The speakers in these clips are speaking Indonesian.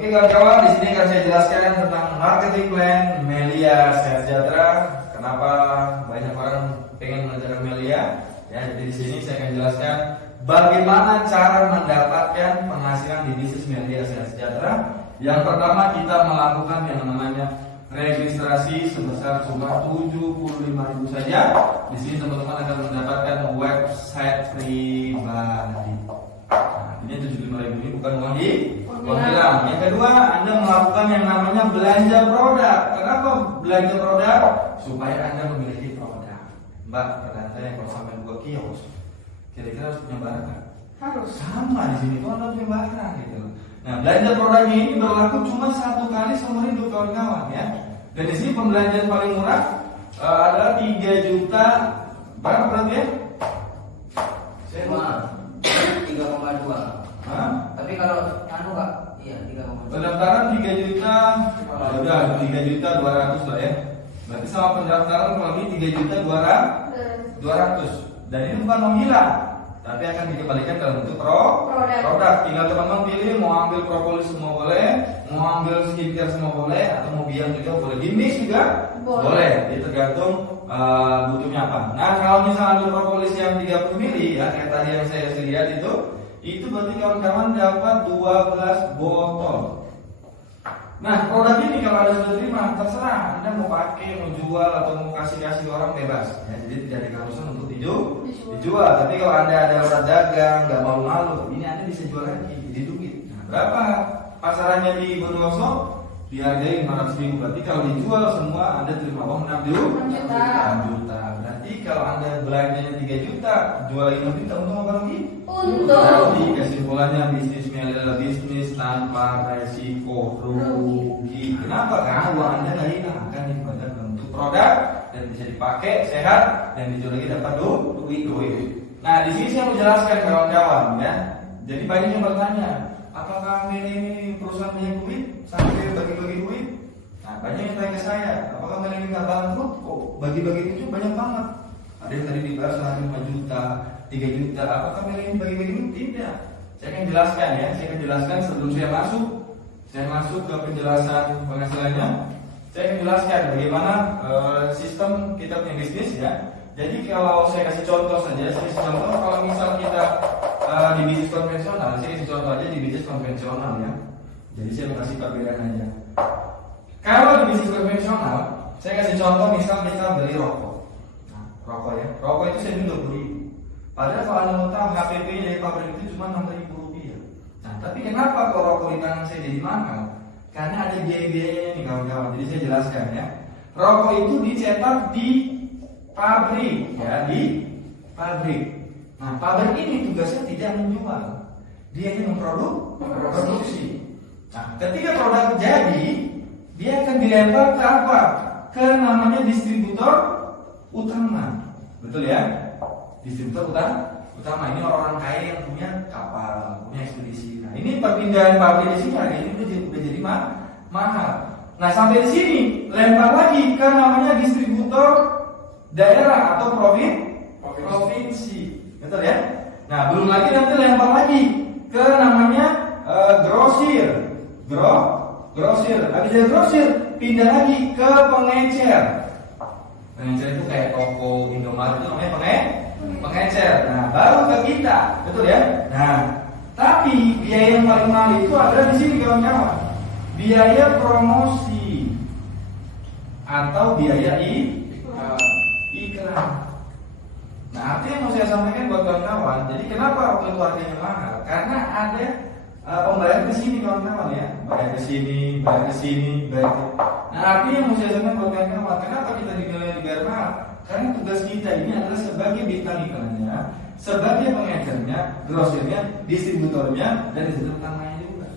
Oke kawan-kawan, di sini akan saya jelaskan tentang marketing plan Melia Sehat Sejahtera. Kenapa banyak orang pengen mengerjakan Melia? Ya, jadi di sini saya akan jelaskan bagaimana cara mendapatkan penghasilan di bisnis Melia Sehat Sejahtera. Yang pertama kita melakukan yang namanya registrasi sebesar cuma 75.000 saja. Di sini teman-teman akan mendapatkan website pribadi. Nah, ini 75.000 ini bukan uang hilang. Yang kedua, Anda melakukan yang namanya belanja produk. Kenapa belanja produk? Supaya Anda memiliki produk. Mbak, pertanyaan saya, kalau sampai buka kios, kira-kira harus punya barang nggak? Harus. Sama di sini tuh Anda punya barang gitu. Nah, belanja produknya ini berlaku cuma 1 kali seumur hidup kawan-kawan ya. Dan di sini pembelanjaan paling murah adalah 3 juta. Berapa berarti ya? Saya lupa. 3,2. Tapi kalau Kak, iya 3,2. Pendaftaran 3 juta, udah 3 juta 200 lah ya. Berarti sama pendaftaran kurang lebih 3 juta 200. Dan ini bukan uang hilang, tapi akan dikembalikan dalam bentuk produk. Tinggal teman-teman pilih mau ambil propolis semua boleh, mau ambil skincare semua boleh, atau mau biang juga boleh, dimix juga boleh. Jadi tergantung butuhnya apa. Nah kalau misalnya ambil propolis yang 30 mili ya, kayak tadi yang saya lihat itu berarti kawan-kawan dapat 12 botol. Nah produk ini kalau Anda sudah terima terserah Anda mau pakai, mau jual atau mau kasih orang bebas ya, jadi tidak ada keharusan untuk dijual. Tapi kalau Anda ada orang dagang nggak malu-malu, ini Anda bisa jual lagi jadi duit. Nah, berapa pasarannya di Bondowoso? Dihargai 500.000. Berarti kalau dijual semua Anda terima uang 6 juta. Berarti kalau Anda belanjanya 3 juta, jual 5 juta, untung apa lagi? Jadi kesimpulannya bisnisnya adalah bisnis tanpa resiko rugi. Kenapa? Karena uang Anda nggak hilang, akan dikembalikan bentuk produk dan bisa dipakai sehat dan dijual lagi dapat duit. Nah di sini saya mau jelaskan kawan-kawan ya. Jadi banyak yang bertanya, apakah ini perusahaan punya duit sampai bagi-bagi duit? Nah banyak yang tanya ke saya, apakah ini nggak bangkrut? Kok bagi-bagi itu banyak banget? Ada yang tadi dibahas 5 juta, 3 juta. Apakah ini bagi-bagi duit? Tidak. Saya akan jelaskan ya. Saya akan jelaskan sebelum saya masuk ke penjelasan penghasilannya. Saya akan jelaskan bagaimana sistem kita punya bisnis ya. Jadi kalau saya kasih contoh saja, kalau misal kita di bisnis konvensional, saya kasih contoh aja di bisnis konvensional ya. Jadi saya mau kasih perbedaan aja. Kalau di bisnis konvensional, saya kasih contoh misal kita beli rokok. Nah, rokok ya. Rokok itu saya dulu beli. Padahal kalau Anda mau tahu HPP dari pabrik itu cuma 6.000 rupiah. Nah, tapi kenapa kalau rokok di tangan saya jadi mahal? Karena ada biaya-biayanya nih kawan-kawan. Jadi saya jelaskan ya. Rokok itu dicetak di pabrik ya, di pabrik. Nah, pabrik ini tugasnya tidak menjual, dia hanya memproduksi. Nah, ketika produk jadi, dia akan dilempar ke apa? Ke namanya distributor utama, betul ya? Distributor utama ini orang-orang kaya yang punya kapal, punya ekspedisi. Nah, ini perpindahan pabrik di sini harganya udah jadi mahal. Nah, sampai di sini lempar lagi ke namanya distributor daerah atau provinsi. Betul ya? Nah, belum lagi nanti lempar lagi ke namanya grosir. Habis dari grosir pindah lagi ke pengecer. Pengecer itu kayak toko Indomaret itu namanya pengecer. Nah, baru ke kita. Betul ya? Nah, tapi biaya yang paling mahal itu adalah di sini kawan-kawan. Biaya promosi atau biaya iklan. Nah, artinya yang mau saya sampaikan buat kawan-kawan, jadi kenapa rokok itu harganya mahal? Karena ada pembayaran ke sini kawan-kawan ya, bayar ke sini. Nah, artinya yang mau saya sampaikan buat kawan-kawan, kenapa kita dibayar mahal? Karena tugas kita ini adalah sebagai bintang iklannya, sebagai pengecernya, grosirnya, distributornya, dan distributor utamanya juga.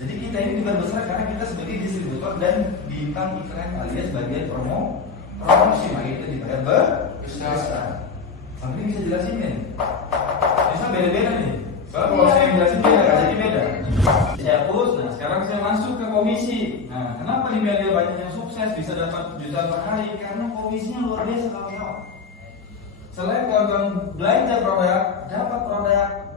Jadi kita ini dibayar karena kita sebagai distributor dan bintang iklan alias bagian promosi, maka itu dibayar besar. Sampai ini bisa jelasin nih. Bisa beda-beda nih. Soalnya kalau saya jelasin beda, nggak jadi beda. Saya hapus. Nah sekarang saya masuk ke komisi. Nah kenapa di media banyak yang sukses bisa dapat jutaan per hari? Karena komisinya luar biasa kawan-kawan. Selain kawan-kawan belanja produk,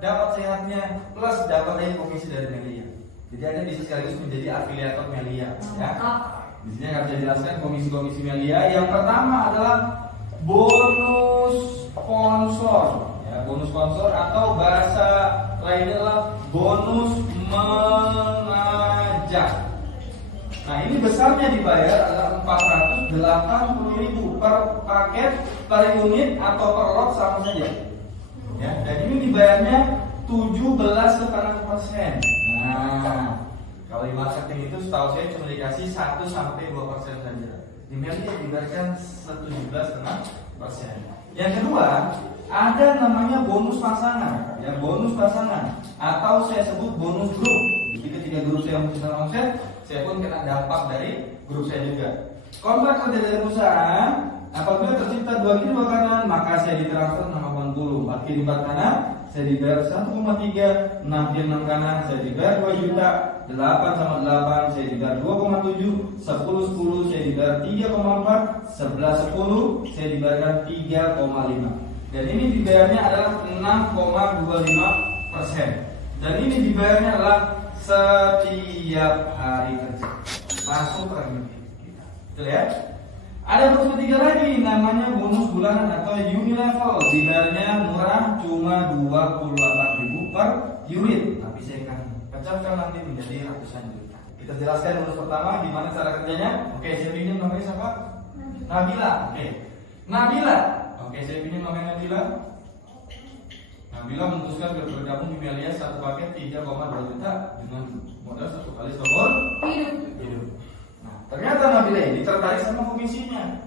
dapat sehatnya, plus dapat dari komisi dari media. Jadi Anda bisa sekaligus menjadi afiliator Melia ya. Di sini akan saya jelaskan komisi-komisi Melia. Yang pertama adalah bonus sponsor. Ya, bonus sponsor atau bahasa lainnya adalah bonus mengajak. Nah, ini besarnya dibayar adalah 480.000 per paket, per unit atau per lot sama saja. Ya, dan ini dibayarnya 17,5%. Nah, kalau di marketing itu setahu saya cuma dikasih 1-2% saja. Di Melia dibayarkan 17,5%. Yang kedua, ada namanya bonus pasangan. Ya, bonus pasangan atau saya sebut bonus grup. Jadi ketika grup saya menghasilkan omset, saya pun kena dampak dari grup saya juga. Kontrak kerja dari perusahaan, apabila tercipta 2 kiri kanan, maka saya ditransfer 680. 4 kiri 4 kanan, saya dibayar 1,3. 6 kiri 6 kanan, saya dibayar 2 juta. 8 sama 8, saya dibayar 2,7. 10 saya dibayar 3,4. 11 10, saya dibayarkan 3,5. Dan ini dibayarnya adalah 6,25%. Dan ini dibayarnya adalah setiap hari kerja. Masuk rekening kita. Betul ya? Ada bonus ketiga lagi namanya bonus bulanan atau unilevel. Dibayarnya murah cuma 28.000 per unit. Tapi saya akan pecahkan nanti menjadi ratusan juta. Kita jelaskan bonus pertama gimana cara kerjanya. Oke, saya pinjam nomornya siapa? Nabila. Oke. Nabila. Oke, saya pinjam nomornya Nabila. Nabila memutuskan bergabung di Melia satu paket 3,2 juta dengan modal 1 kali seumur hidup. Nah, ternyata Nabila ini tertarik sama komisinya,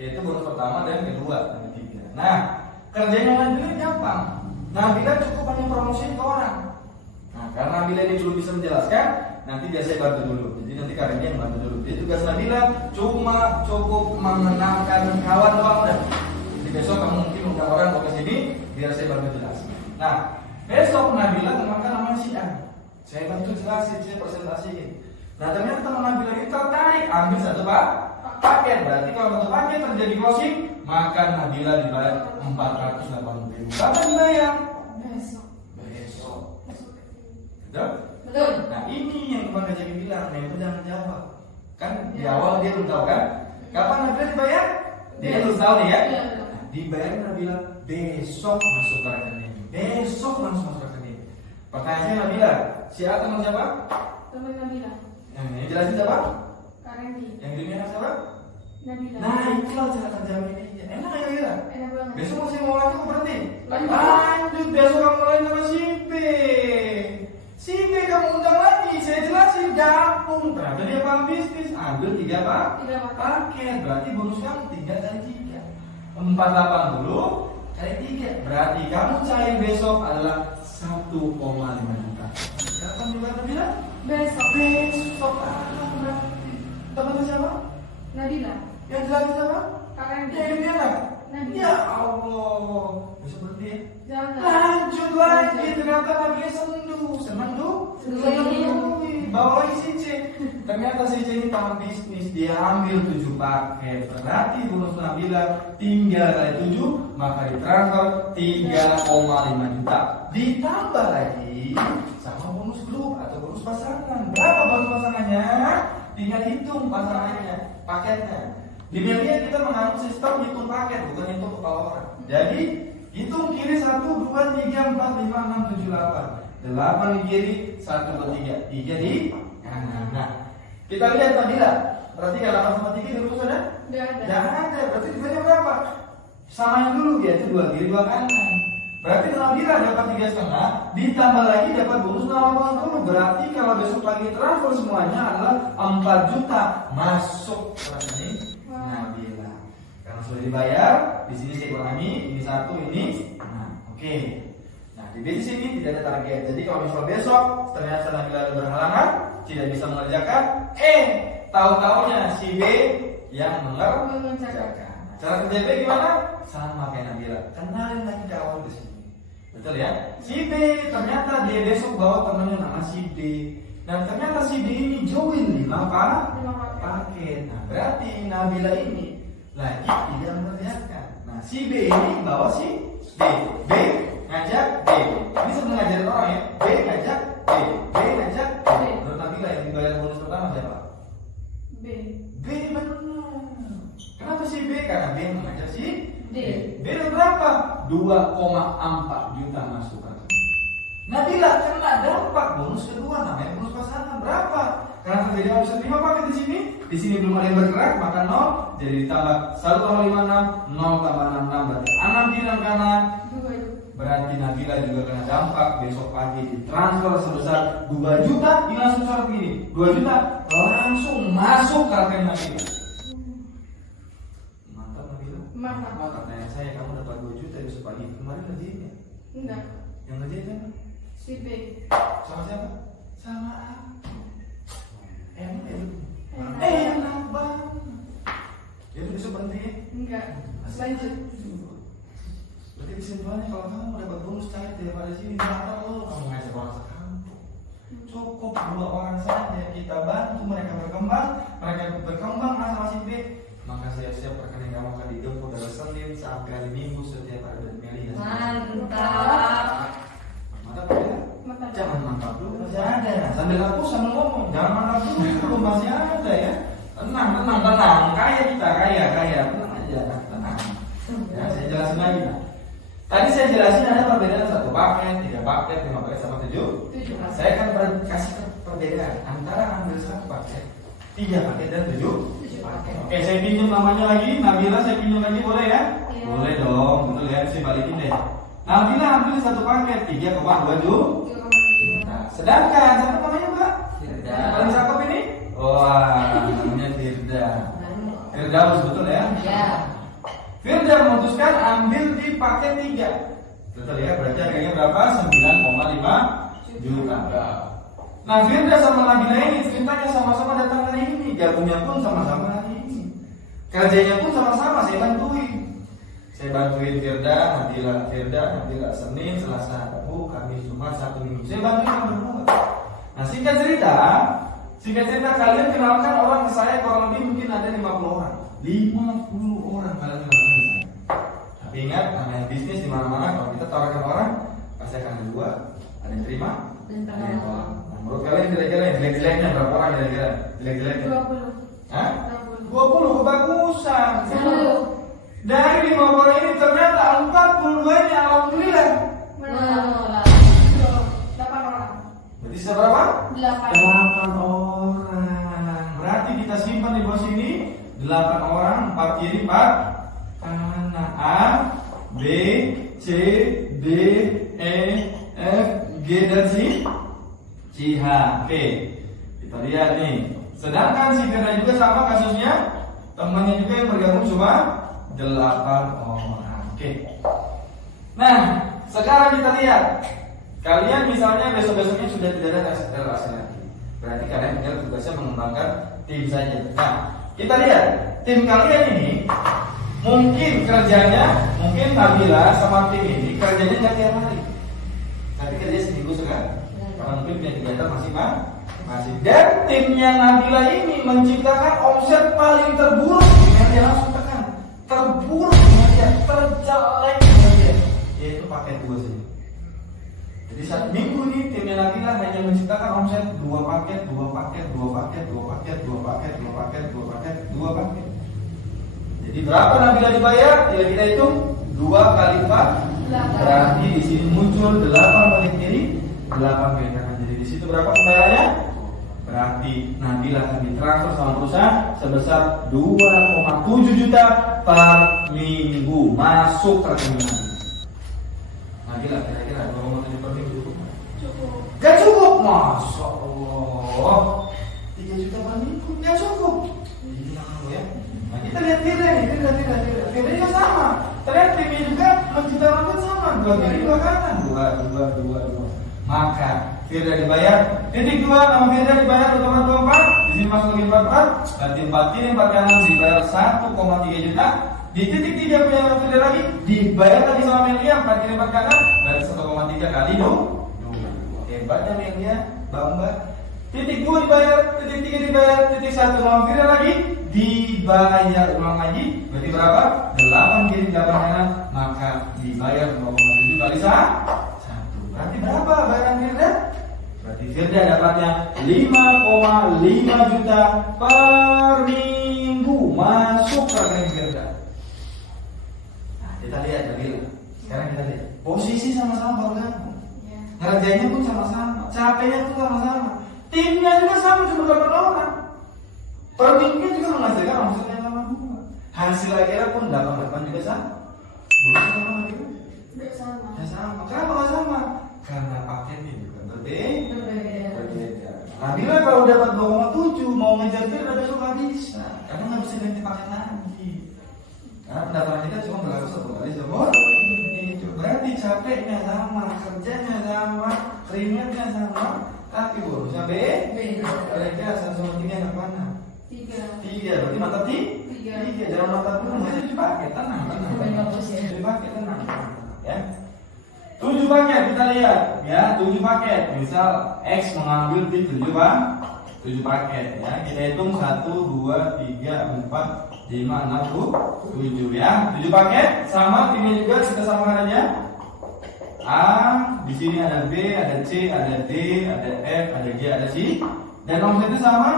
yaitu bonus pertama dan kedua dan ketiga. Nah, kerjanya Nabila gampang. Nabila cukup hanya promosi ke orang. Nah, karena Nabila ini belum bisa menjelaskan, nanti biar saya bantu dulu. Jadi nanti karirnya yang bantu dulu. Jadi tugas Nabila cuma cukup mengenalkan kawan doang udah. Jadi besok kamu mungkin undang orang mau ke sini biar saya bantu jelasin. Nah, besok Nabila kenalkan nama si A. Saya bantu jelasin, saya presentasiin. Nah, ternyata teman Nabila ini tertarik ambil satu paket. Berarti kalau satu paket terjadi closing, maka Nabila dibayar 480.000. Kapan dibayar? Besok. Betul? Nah, ini yang Bang Kajaki bilang, nah itu jangan jawab. Kan di awal dia belum tahu kan? Kapan Nabila dibayar? Dia belum tahu nih ya. Dibayar Nabila besok masuk ke rekening. Besok langsung masuk ke rekening. Pertanyaannya Nabila, si A teman siapa? Teman Nabila. Yang ini jelasin siapa? Kak Randy. Yang ini anak siapa? Nabila. Nah, itulah cara kerja ini. Enak ya Nabila? Enak banget. Besok masih mau lagi kok berhenti? Lanjut. Besok kamu mulai sama si B. Si B kamu undang lagi, saya jelasin gabung. Ternyata dia paham bisnis. Ambil 3 paket. Berarti bonus kamu 3 kali 3. 480 kali 3. Berarti kamu cair besok adalah 1,5 juta. Kapan juga Nabila? Besok. Besok berarti. Temannya siapa? Nabila. Yang jelasin siapa? Kak Randy. Ya ini anak. Nabila. Ya Allah. Besok berhenti ya. Jangan. Lanjut lagi. Ternyata Nabila senang tuh. Bawa lagi si C. Ternyata si C ini paham bisnis. Dia ambil 7 paket. Berarti bonus Nabila tinggal kali 7, maka ditransfer 3,5 juta. Ditambah lagi sama bonus grup atau bonus pasangan. Berapa bonus pasangannya? Tinggal hitung pasangannya, paketnya. Di Melia kita menganut sistem hitung paket, bukan hitung kepala orang. Jadi hitung kiri 1, 2, 3, 4, 5, 6, 7, 8. 8 di kiri, 1 ke 3, 3 di kanan. Nah, kita lihat Nabila. Berarti kalau 8 sama 3 dirumus ada? Jangan ada. Berarti dibayar berapa? Samain dulu yaitu 2 kiri 2 kanan. Berarti Nabila dapat 3,5, ditambah lagi dapat bonus 80. Berarti kalau besok pagi transfer semuanya adalah 4 juta masuk ke rekening Nabila. Karena sudah dibayar, di sini saya kurangi, ini 1, ini. Nah, oke. Nah, di bisnis ini tidak ada target. Jadi kalau misalnya besok ternyata Nabila ada berhalangan, tidak bisa mengerjakan, tahu-taunya si B yang mengerjakan. Cara kerja B gimana? Sama kayak Nabila. Kenalin lagi ke awal di sini. Betul ya? Si B ternyata dia besok bawa temannya nama si D. Dan ternyata si D ini join 5 paket. Nah, berarti Nabila ini lagi tidak mengerjakan. Nah, si B ini bawa si D. B ngajak D. Ini sebelum ngajarin orang ya. B ngajak D. B ngajak D. 2,4 juta masuk rekening. Nabila kena dampak bonus kedua, namanya bonus pasangan. Berapa? Karena terjadi omset 5 paket di sini. Di sini belum ada yang bergerak, maka 0. Jadi ditambah 1,56, 0 tambah 66 berarti 6 kiri dan kanan. 2 Berarti Nabila juga kena dampak. Besok pagi ditransfer sebesar 2 juta. Ini langsung syarat gini, 2 juta langsung masuk ke rekening Nabila. Mantap Nabila. Mantap. Katanya saya kamu dapat 2 juta besok pagi. Kemarin ngerjainnya. Enggak. Yang ngerjain siapa? Si B. Sama siapa? Sama aku. Enak. Enak. Enak banget. Jadi besok berhenti ya? Enggak. Lanjut. Berarti kesimpulannya kalau kamu dapat bonus cair daripada sini, maka lo kamu ngajak orang sekampung. Cukup 2 orang saja kita bantu mereka berkembang masing-masing B. Maka siap-siap rekening kamu akan digempur dari Senin sampai hari Minggu setiap hari dan Meli. Mantap. Mantap ya? Mantap. Jangan mantap dulu, masih ada. Sambil aku sama ngomong, jangan mantap dulu, masih ada ya. Tenang. Kaya kita, kaya. Tenang aja, tenang. Ya, saya jelasin lagi. Nah. Tadi saya jelasin ada perbedaan 1 paket, 3 paket, 5 paket sama 7. Saya akan kasih perbedaan antara ambil 1 paket, 3 paket dan 7 paket. Oke, saya pinjam namanya lagi, Nabila saya pinjam lagi boleh ya? Iya. Boleh dong, betul ya, saya balikin deh. Nabila ambil 1 paket 3,2 juta. Nah, sedangkan siapa namanya Mbak? Firda. Paling cakep ini? Wah, namanya Firda. Firdaus betul ya? Ya. Firda memutuskan ambil di paket 3. Betul ya? Berarti harganya berapa? 9,5 juta. Nah, Firda sama Nabila ini ceritanya sama-sama datang hari ini, gabungnya pun sama-sama hari ini. Kerjanya pun sama-sama, saya bantuin. Saya bantuin Firda, Nabila Senin, Selasa, Rabu, Kamis, Jumat, Sabtu, Minggu. Saya bantuin kamu berdua. Nah, singkat cerita kalian kenalkan orang ke saya kurang lebih mungkin ada 50 orang. 50 orang kalian kenalkan ke saya. Tapi ingat, namanya bisnis di mana-mana kalau kita tawarkan orang pasti akan ada 2, ada yang terima, ada yang tolak. Nah, menurut kalian kira-kira yang jelek-jeleknya berapa orang kira-kira? Jelek-jeleknya? 20. Hah? 20. 20 kebagusan. 10. Dari 50 orang ini ternyata 42-nya alhamdulillah. Menolak. 8 orang. Berarti sisa berapa? 8. 8 orang. Berarti kita simpan di bawah sini 8 orang, 4 kiri, 4 kanan. A, B, C, D, E, F, G dan C, H. Oke. Kita lihat nih. Sedangkan si Firda juga sama kasusnya, temannya juga yang bergabung cuma 8 orang. Oke. Nah, sekarang kita lihat. Kalian misalnya besok-besoknya sudah tidak ada relasi lagi. Berarti kalian tinggal tugasnya mengembangkan tim saja. Nah, kita lihat tim kalian ini mungkin kerjanya, mungkin Nabila sama tim ini kerjanya nggak tiap hari, tapi kerja seminggu sekali. Karena mungkin punya kegiatan masing-masing. Dan timnya Nabila ini menciptakan omset paling terburuk. Yang dia langsung tekan, terburuk dia, terjelek dia, yaitu paket 2 saja. Jadi 1 minggu ini timnya Nabila hanya menciptakan omset 2 paket. Jadi berapa Nabila dibayar? Tidak kita hitung 2 kali 4. Berarti di sini muncul 8 kali kiri, 8 kali kanan. Jadi di situ berapa pembayarannya? Berarti Nabila akan ditransfer sama perusahaan sebesar 2,7 juta per minggu masuk ke rekening Nabila. Kira-kira 2,7 per minggu cukup? Cukup. Gak cukup, masya Allah. 3 juta per minggu gak cukup. Ya. Nah, kita lihat Firda nih, Firda juga sama. Ternyata timnya juga menciptakan sama, 2 kiri 2 kanan, 2. Maka Firda dibayar titik 2, nama Firda dibayar 2,24. Di sini masuk lagi 44. Berarti 4 kiri 4 kanan dibayar 1,3 juta. Di titik 3 punya Firda lagi dibayar lagi sama Melia 4 kiri 4 kanan. Berarti 1,3 kali 2. Hebatnya Melia, Mbak. Titik 2 dibayar, titik 3 dibayar, titik 1 sama Firda lagi dibayar ulang lagi. Berarti berapa? 8 kiri 8 kanan, maka dibayar 0,7 kali 1. Berarti berapa bayaran Firda? Berarti Firda dapatnya 5,5 juta per minggu masuk ke rekening Firda. Nah, kita lihat lagi. sekarang kita lihat posisi sama-sama baru gabung, Iya. ngerjainnya pun sama-sama, capeknya pun sama-sama, timnya juga sama, cuma 8 orang. Per timnya juga menghasilkan omset yang sama juga. Hasil akhirnya pun 8 juga sama. Bonus sama lagi? Udah sama. Ya sama. Kenapa nggak sama? Karena paketnya juga berbeda. Berbeda. Nah, bila kalau dapat 2,7 mau ngejar Firda besok nggak bisa, karena nggak bisa ganti paket lagi. Karena pendapatan kita cuma berlaku 1 kali semua. Itu berarti capeknya sama, kerjanya sama, keringatnya sama, tapi bonusnya beda. Kira-kira 1/3 anak mana? 3, berarti mantap Tiga. 3, jangan mantap dulu, masih 7 paket, tenang. Bagus ya. 7 paket, tenang. Ya. 7 paket kita lihat ya, 7 paket. Misal X mengambil di 7 paket ya. Kita hitung 1 2 3 4 5 6 7 ya. 7 paket sama timnya juga kita samakan aja. A, di sini ada B, ada C, ada D, ada F, ada G, ada C. Dan omsetnya sama,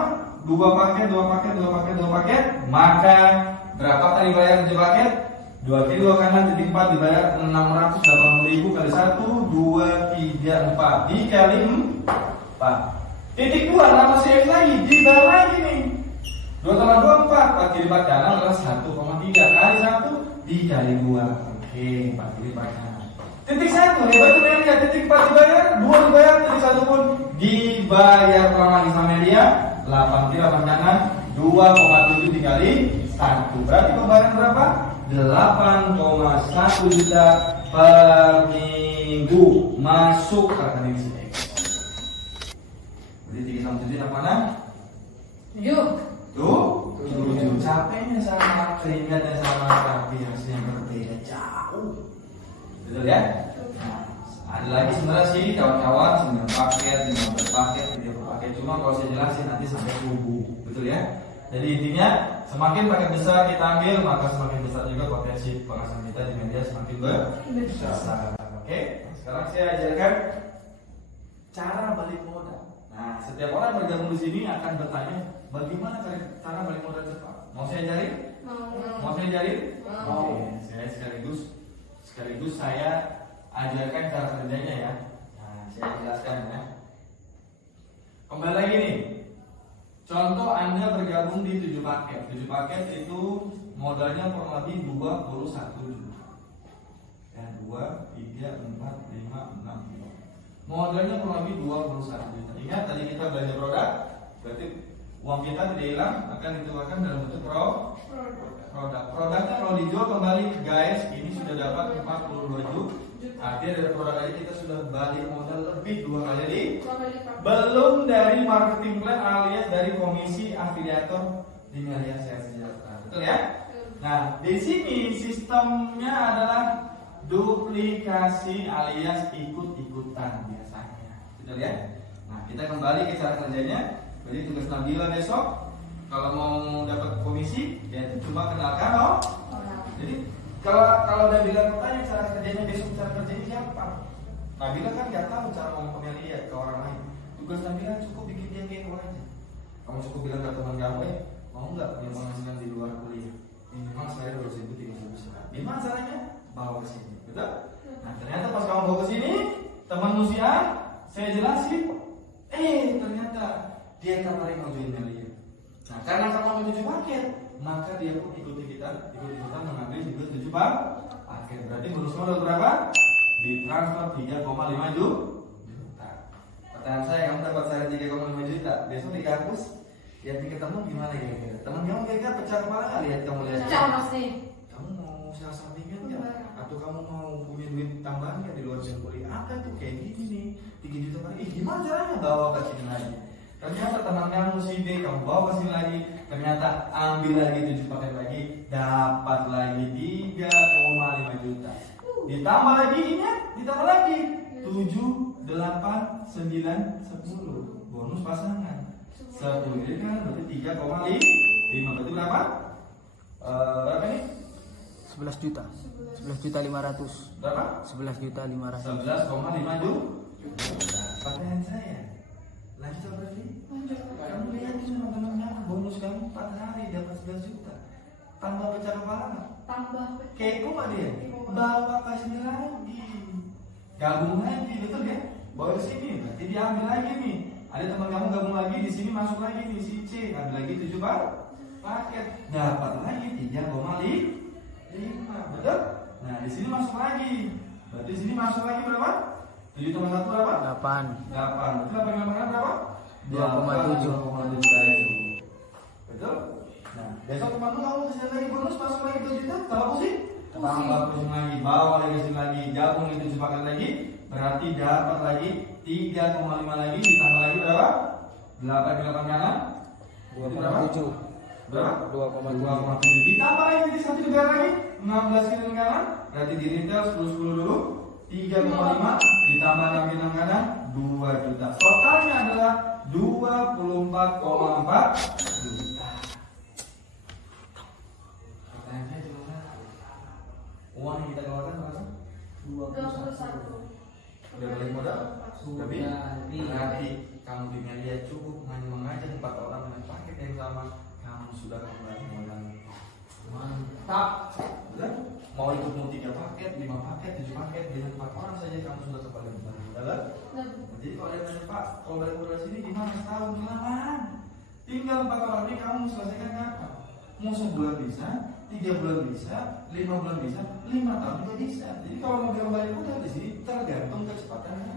2 paket, 2 paket, 2 paket, 2 paket. Maka berapa kali bayar 7 paket? 2 kali 2 kanan titik 4 dibayar 680.000 kali 1 2 3 4 dikali 4 titik 2 nama si X lagi dibayar lagi nih 2 tambah 2 4 4 kali 4 kanan adalah 1,3 kali 1 dikali 2 oke 4 kali 4 kanan titik 1 hebat tuh Melia titik 4 dibayar 2 dibayar titik 1 pun dibayar ulang lagi sama Melia 8 kali 8 kanan 2,7 dikali 1 berarti pembayaran berapa? 8,1 juta per minggu masuk ke rekening si X. Berarti 3 sama 7 apa mana? 7. Tuh, 7 capeknya sama, keringatnya sama, tapi hasilnya berbeda jauh. Betul ya? Nah, ada lagi sebenarnya sih kawan-kawan 9 paket, 15 paket, 30 paket. Cuma kalau saya jelasin nanti sampai subuh, betul ya? Jadi intinya semakin paket besar kita ambil maka semakin besar juga potensi penghasilan kita di media semakin besar. Oke, sekarang saya ajarkan cara balik modal. Nah, setiap orang bergabung di sini akan bertanya bagaimana cara balik modal cepat. Mau saya ajarin? Mau saya ajarin? Mau. Oke, saya sekaligus saya ajarkan cara kerjanya ya. Nah, saya jelaskan ya. Kembali lagi nih. Contoh Anda bergabung di 7 paket. 7 paket itu modalnya kurang lebih 21 juta. Ya, 2, 3, 4, 5, 6. Modalnya kurang lebih 21 juta. Ingat tadi kita belanja produk, berarti uang kita tidak hilang, akan ditukarkan dalam bentuk produk. Produknya kalau dijual kembali, guys, ini sudah dapat 42 juta. Artinya dari produk ini kita sudah balik modal lebih 2 kali lipat. Belum dari marketing plan alias dari komisi afiliator di Melia Sejahtera. Betul ya? Nah, di sini sistemnya adalah duplikasi alias ikut-ikutan biasanya. Betul ya? Nah, kita kembali ke cara kerjanya. Jadi tugas Nabila besok kalau mau dapat komisi, yaitu cuma kenalkan Jadi kalau Nabila bertanya cara kerjanya besok, cara kerjanya siapa? Nabila kan nggak tahu cara ngomong ke Melia ke orang lain. Tugas Nabila cukup bikin dia kepo aja. Kamu cukup bilang ke teman kamu, mau nggak punya penghasilan di luar kuliah? Minimal saya 200.000, 300.000 sekarang. Gimana caranya? Bawa ke sini, betul? Nah, ternyata pas kamu bawa ke sini, temanmu si A, saya jelasin, ternyata dia tertarik mau join Melia. Nah, karena kamu mau 7 paket, maka dia pun ikut-ikutan mengambil juga 7 paket. Berarti bonus modal berapa? Ditransfer 3,5 juta. Pertanyaan saya, kamu dapat saya 3,5 juta. Besok di kampus, lihat ketemu gimana kira-kira? Teman kamu kira-kira pecah kepala nggak lihat kamu lihat? Pecah pasti. Kamu mau sales sampingan nggak? Atau kamu mau punya duit tambahan nggak di luar jam kuliah? Apa tuh kayak gini nih? 3 juta per hari. Gimana caranya bawa ke sini lagi? Ternyata teman kamu si B kamu bawa ke sini lagi. Ternyata ambil lagi 7 paket lagi, dapat lagi 3,5 juta. Ditambah lagi ingat, ditambah lagi 7, 8, 9, 10 bonus pasangan 10 jadi kan berarti 3,5 berarti berapa? Berapa nih? 11 juta. 11 juta 500. Berapa? 11 juta 500. 11,5 juta. Pertanyaan saya, lanjut berarti? Kamu lihat sama teman-teman bonus kamu 4 hari dapat 11 juta. Tambah pecah kepala nggak? Tambah. Kepo nggak dia? Kepo bawa ke sini lagi, gabung lagi, betul ya? Bawa ke sini, berarti diambil lagi nih. Ada teman kamu gabung lagi di sini, masuk lagi nih si C, ambil lagi 7 paket, dapat lagi 3,5, betul? Nah di sini masuk lagi, berarti di sini masuk lagi berapa? 7 tambah 1 berapa? 8. 8. Berarti 8 tambah 8 berapa? 2,7. 2,7 itu. Betul? Nah, besok teman kamu kasih lagi bonus, masuk lagi 2 juta, tambah pusing? Tambah pusing lagi, bawa lagi sini lagi, gabung itu 7 paket lagi, berarti dapat lagi 3,5 lagi, ditambah lagi berapa? 8 di 8 kanan? 2,7. Berapa? 2,7. Ditambah lagi di satu juga lagi 16 kiri kanan, berarti di retail 10 dulu 3,5 ditambah 6 kiri kanan 2 juta. Totalnya adalah 24,4 juta. Pertanyaannya gimana? Uang yang kita keluarkan berapa? 21. Udah balik modal? Lebih? Berarti kamu di media cukup hanya mengajak 4 orang dengan paket yang sama, kamu sudah kembali modal. Mantap. Betul? Mau ikut mau 3 paket, 5 paket, 7 paket dengan 4 orang saja kamu sudah kembali modal. Betul? Jadi kalau ada yang Pak, kalau balik modal sini gimana? Setahun kelamaan. Tinggal 4 orang ini kamu selesaikan kapan? Mau sebulan bisa, 3 bulan bisa, 5 bulan bisa, 5 tahun juga bisa. Jadi kalau mau kembali modal di sini tergantung kecepatannya.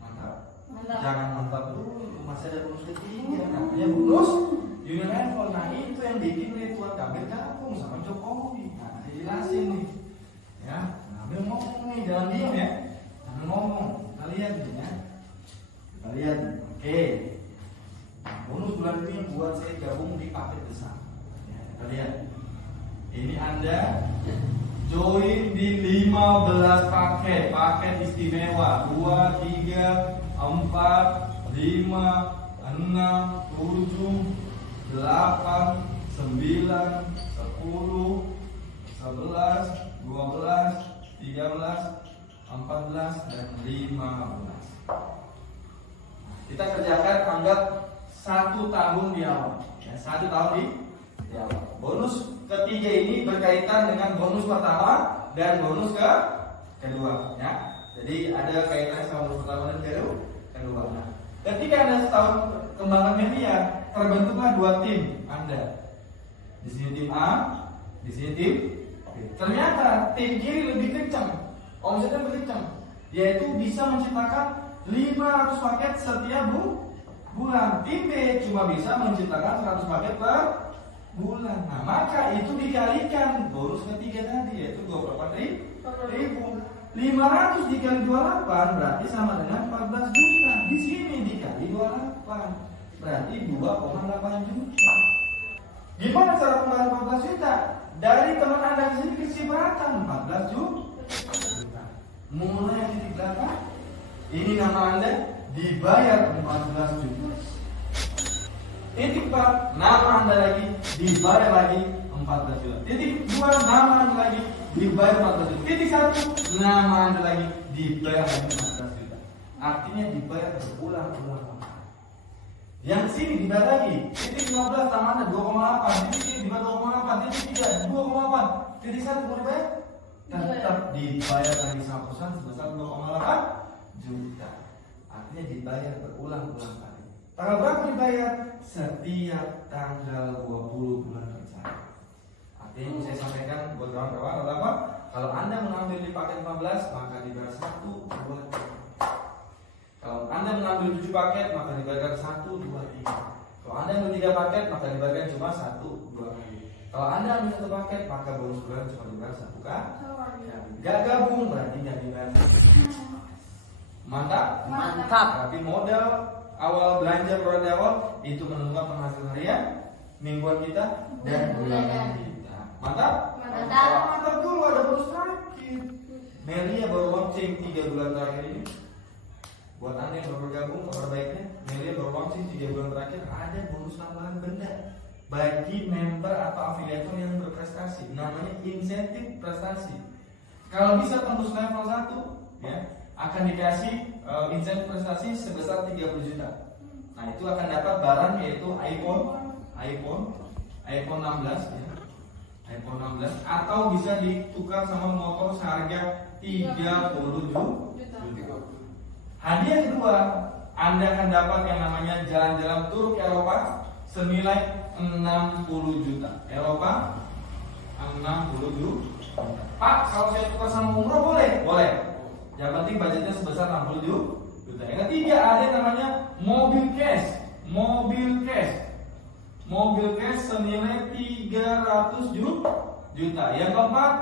Mantap. Jangan mantap dulu, masih ada bonus ketiga. Namanya bonus Union Level. Nah itu yang bikin Ridwan Kamil gabung sama Jokowi. Nah dijelasin nih, ya. Ambil ngomong nih, jangan diem ya. Ambil ngomong. Kita lihat nih ya. Kita lihat nih. Oke. Bonus bulan ini yang buat saya gabung di paket besar. Ya, kita lihat. Ini Anda join di 15 paket istimewa 2, 3, 4, 5, 6, 7, 8, 9, 10, 11, 12, 13, 14, dan 15. Kita kerjakan anggap 1 tahun di awal. Ya, 1 tahun di awal. Bonus ketiga ini berkaitan dengan bonus pertama dan bonus kedua. Ya. Jadi ada kaitannya sama bonus pertama dan kedua. Nah, ketika Anda setahun kembangan media, terbentuklah 2 tim Anda. Di sini tim A, di sini tim B. Ternyata tim kiri lebih kencang, omsetnya lebih kencang, yaitu bisa menciptakan 500 paket setiap bulan. Tim B cuma bisa menciptakan 100 paket per bulan. Nah, maka itu dikalikan bonus ketiga tadi, yaitu 24.000. 500 dikali 28 berarti sama dengan 14 juta. Di sini dikali 28 berarti 2,8 juta. Gimana cara kembali 14 juta? Dari teman Anda di sini kasih berapa? 14 juta. Mulai yang titik berapa? Ini nama Anda dibayar 14 juta. Titik 4, nama Anda lagi dibayar lagi 14 juta. Titik 2, nama Anda lagi dibayar 14 juta. Titik 1, nama Anda lagi dibayar lagi 14 juta. Artinya dibayar berulang-ulang. Yang sini dibayar lagi. Titik 15 nama Anda 2,8. Titik sini dibayar 2,8. Titik 3 2,8. Titik 1 mau dibayar? Tetap dibayar lagi sama perusahaan sebesar 2,8 juta. Artinya dibayar berulang-ulang kali. Tanggal berapa dibayar? Setiap tanggal 20 bulan kerja. Artinya yang saya sampaikan buat kawan-kawan adalah apa? Kalau Anda mengambil di paket 15, maka dibayar 1, 2, 3. Kalau Anda mengambil 7 paket, maka dibayar 1, 2, 3. Kalau Anda ambil 3 paket, maka dibayar cuma 1, 2 kali. Kalau Anda ambil 1 paket, maka bonus bulan cuma dibayar 1 kali. Gak gabung berarti gak dibayar. Mantap? Mantap. Tapi modal awal belanja bulan awal itu menentukan penghasilan harian, mingguan kita, dan bulanan kita. Mantap? Mantap. Mantap dulu, ada bonus terakhir. Melia baru launching 3 bulan terakhir ini. Buat Anda yang baru bergabung, kabar baiknya Melia baru launching 3 bulan terakhir ada bonus tambahan benda bagi member atau afiliator yang berprestasi. Namanya insentif prestasi. Kalau bisa tembus level 1, ya, akan dikasih insentif prestasi sebesar 30 juta. Nah, itu akan dapat barang yaitu iPhone 16 ya. iPhone 16 atau bisa ditukar sama motor seharga 30 juta. Hadiah kedua, Anda akan dapat yang namanya jalan-jalan tur ke Eropa senilai 60 juta. Eropa 60 juta. Pak, kalau saya tukar sama umroh boleh? Boleh. Yang penting budgetnya sebesar 60 juta. Yang ketiga ada yang namanya mobil cash. Mobil cash senilai 300 juta. Yang keempat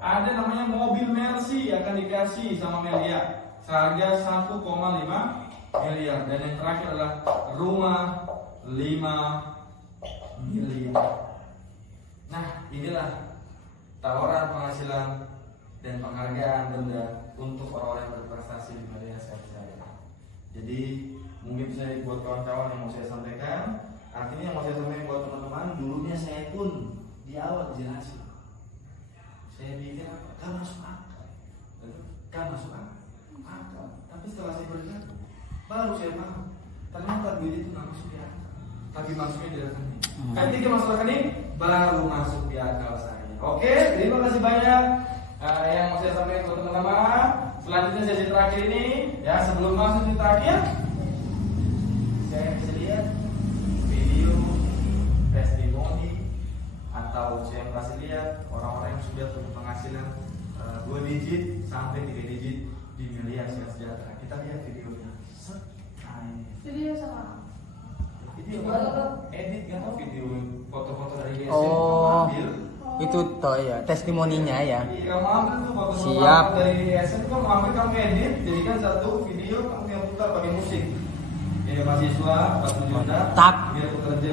ada namanya mobil Mercy akan dikasih sama Melia seharga 1,5 miliar. Dan yang terakhir adalah rumah 5 miliar. Nah, inilah tawaran penghasilan dan penghargaan denda untuk orang-orang yang berprestasi di media sosial. Jadi mungkin saya buat kawan-kawan yang mau saya sampaikan, artinya yang mau saya sampaikan buat teman-teman, dulunya saya pun di awal jelasin. Saya pikir kan masuk akal, tapi setelah saya bergabung, baru saya paham ternyata duit itu nggak masuk di akal, tapi masuknya di rekening. Ketika masuk rekening, baru masuk di akal saya. Oke, terima kasih banyak yang mau saya sampaikan ke teman-teman. Selanjutnya sesi terakhir ini, ya sebelum masuk di terakhir, saya bisa lihat video testimoni atau saya kasih lihat orang-orang yang sudah punya penghasilan 2 digit sampai 3 digit di miliar sejahtera. Kita lihat videonya. Video sama. Video edit kan, video foto-foto dari DSM Oh. ambil. Itu toh ya testimoninya ya. Iya, kamu ambil tuh foto Siap. dari DSM, kamu ambil, kamu edit, jadikan satu video, kamu yang putar pakai musik. Ini mahasiswa, 4 juta, Mantap. biar pekerja